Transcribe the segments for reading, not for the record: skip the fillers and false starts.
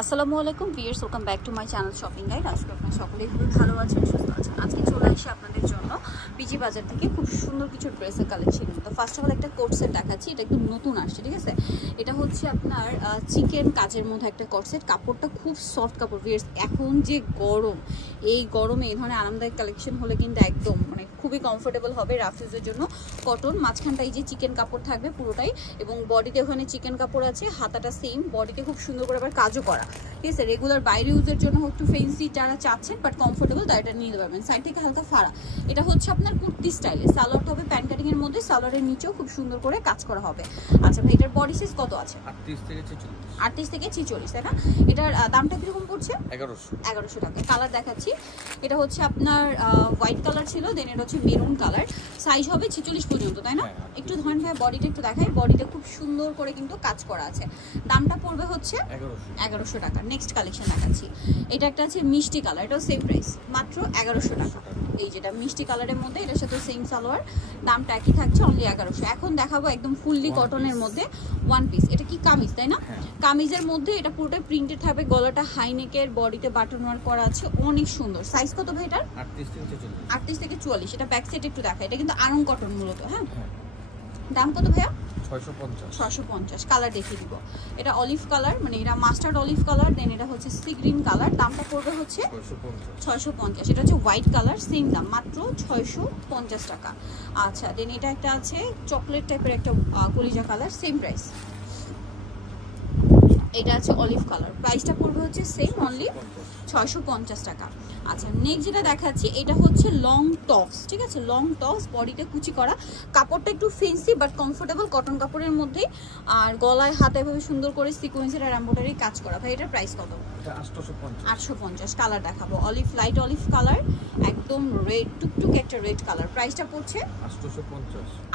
আসসালামু আলাইকুম viewers, welcome back to my channel shopping guide. আজকে আপনারা সকলেই খুবই ভালো আছেন, সুস্থ আছেন। আজকে চলে আসি আপনাদের জন্য পিজি বাজার থেকে খুব সুন্দর কিছু ড্রেসের কালেকশন। তো ফার্স্ট অফ অল একটা কোট সেট দেখাচ্ছি, এটা একদম নতুন আসছে, ঠিক আছে। এটা হচ্ছে আপনার চিকেন কাজের মধ্যে একটা কোট সেট। কাপড়টা খুব সফট কাপড় ভিউয়ার্স। এখন যে গরম, এই গরমে এই ধরনের আরামদায়ক কালেকশন হলে কিন্তু একদম খুবই কমফোর্টেবল হবে রাফ ইউজের জন্য। কটন, মাঝখানটা এই যে চিকেন কাপড় থাকবে পুরোটাই, এবং বডিতে ওখানে চিকেন কাপড় আছে, হাতাটা সেম, বডিতে খুব সুন্দর করে আবার কাজও করা, ঠিক আছে। রেগুলার বাইরে ইউজের জন্য একটু ফেন্সি যারা চাচ্ছেন বাট কমফোর্টেবল, তারা এটা নিতে পারবেন। সাইড থেকে হালকা ফাড়া, এটা হচ্ছে আপনার কুর্তি স্টাইলে। সালোয়ারটা হবে প্যান্ট কাটিং এর মধ্যে, সালোয়ারের নিচেও খুব সুন্দর করে কাজ করা হবে। আচ্ছা ভাই, এটার বডি সাইজ কত আছে? 38 থেকে 46, তাই না? এটার দামটা কিরকম পড়ছে? 1100 টাকা। কালার দেখাচ্ছি, এটা হচ্ছে আপনার হোয়াইট কালার ছিল, দেন এটা হচ্ছে মেরুন কালার। সাইজ হবে 46 পর্যন্ত, তাই না? একটু ধরেন ভাই, বডিটা একটু দেখাই। বডিটা খুব সুন্দর করে কিন্তু কাজ করা আছে। দামটা পড়বে হচ্ছে 1100 টাকা। নেক্সট কালেকশন দেখাচ্ছি, এটা একটা আছে মিষ্টি কালার, এটাও সেম প্রাইস, মাত্র 1100 টাকা। এই যেটা মিষ্টি কালারের মধ্যে, এটার সাথে সেম সালোয়ার, দামটা একই থাকছে, অনলি 1100। এখন দেখাবো একদম ফুললি কটনের মধ্যে ওয়ান পিস। এটা কি কামিজ, তাই না? কামিজের মধ্যে এটা পুরোটা প্রিন্টেড থাকবে, গলাটা হাই নেকের, বডিতে বাটন ওয়ার্ক করা আছে, অনেক সুন্দর। সাইজ কত ভাই এটার? 38 থেকে 44। এটা ব্যাক সাইড একটু দেখা, এটা কিন্তু আরং কটন মূলত। হ্যাঁ, দাম কত ভাইয়া? 650। কালার দেখিয়ে দিব। এটা অলিভ কালার, এটা মাস্টার্ড অলিভ কালার, দেন এটা হচ্ছে সি গ্রিন কালার। দামটা পড়বে হচ্ছে 650। এটা হচ্ছে হোয়াইট কালার, সেম দাম, মাত্র 650 টাকা। আচ্ছা, দেন এটা একটা আছে চকলেট টাইপের একটা কলিজা কালার, সেম প্রাইস। এটা আছে অলিভ কালার, প্রাইসটা পড়বে হচ্ছে সেম, অনলি 650 টাকা। আচ্ছা, নেক্সট যেটা দেখাচ্ছি, এটা হচ্ছে লং টপস, ঠিক আছে। লং টপস, বডিতে কুচি করা, কাপড়টা একটু ফেন্সি বাট কমফোর্টেবল, কটন কাপড়ের মধ্যে, আর গলায় হাতে এভাবে সুন্দর করে সিকোয়েন্সের আর এমব্রয়ডারি কাজ করা। ভাই এটার প্রাইস কত? 850। কালার দেখাবো, অলিভ, লাইট অলিভ কালার, একদম রেড, টুকটুক একটা রেড কালার। প্রাইসটা পড়ছে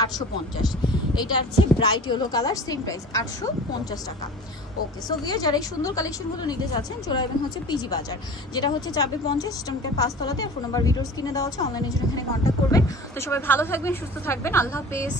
850। এটা হচ্ছে bright yellow colour, same price, 850 টাকা। ওকে, সো ভিউয়ার, যারা এই সুন্দর কালেকশনগুলো নিতে যাচ্ছেন, চলে আসবেন হচ্ছে পিজি বাজার, যেটা হচ্ছে 450 সিস্টেমটা 5 তলাতে। ফোন নাম্বার ভিডিওস কিনে দেওয়া হচ্ছে, অনলাইনের জন্য এখানে কন্ট্যাক্ট করবেন। তো সবাই ভালো থাকবেন, সুস্থ থাকবেন, আল্লাহ হাফেজ।